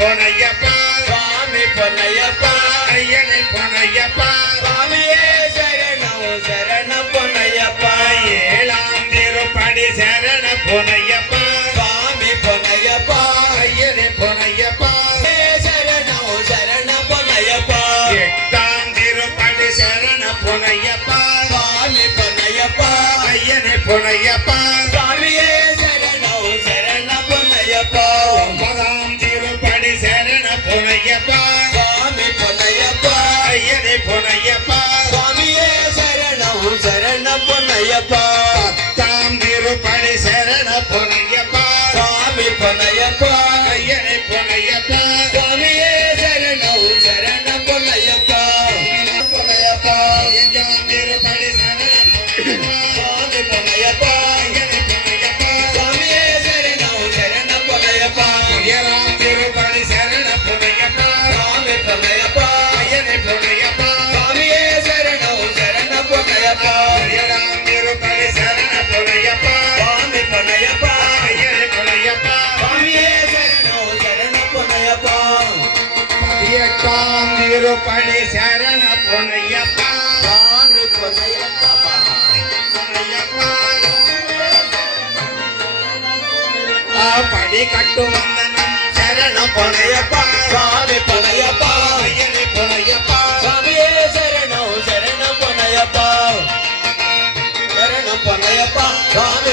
பொன்னையப்பா சுவாமி பொன்னையப்பா ஐயனை பொன்னையப்பா சுவாமியே சரணம் சரண பொன்னையப்பா ஏழாம் திருப்படி சரண பொன்னையப்பா சுவாமி பொன்னையப்பா ஐயனை பொன்னையப்பா சரணம் சரண பொன்னையப்பா எட்டாம் திருப்படி சரண பொன்னையப்பா சுவாமி பொன்னையப்பா ஐயனை பொன்னையப்பா சுவாமியே சரணம் சரண பொன்னையப்பா ஒன்பதாம் திருப்படி சரண பொன்னையப்பா சுவாமி பொன்னையப்பா ஐயனை பொன்னையப்பா சுவாமியே சரணம் சரண பொன்னையப்பா பத்தாம் திருப்படி சரண பொன்னையப்பா சுவாமி பொன்னையப்பா ஐயனை பொன்னையப்பா சுவாமியே சரணம் சரண பொன்னையப்பா பொன்னையப்பா ஐந்தாம் திருப்படி சரண பொன்னையப்பா சுவாமி பொன்னையப்பா ஐயனை பொன்னையப்பா சுவாமியே சரணம் சரண பொன்னையப்பா ஏழாம் திருப்படி சரண பொன்னையப்பா சுவாமி பொன்னையப்பா ஐயனை பொன்னையப்பா சுவாமியே சரணம் சரண பொன்னையப்பா ஏழாம் திருப்படி சரண பொன்னையப்பா சுவாமி பொன்னையப்பா ஐயனை பொன்னையப்பா சுவாமியே சரணம் சரண பொன்னையப்பா பதினெட்டாம் திருப்படி சரண பொன்னையப்பா சுவாமி பொன்னையப்பா பொன்னையப்பா படி கட்டு வந்தனம் சரண பொன்னையப்பா சுவாமி பொன்னையப்பா ஐயனை பொன்னையப்பா சுவாமியே சரணம் சரண பொன்னையப்பா சரணம் பொன்னையப்பா சுவாமி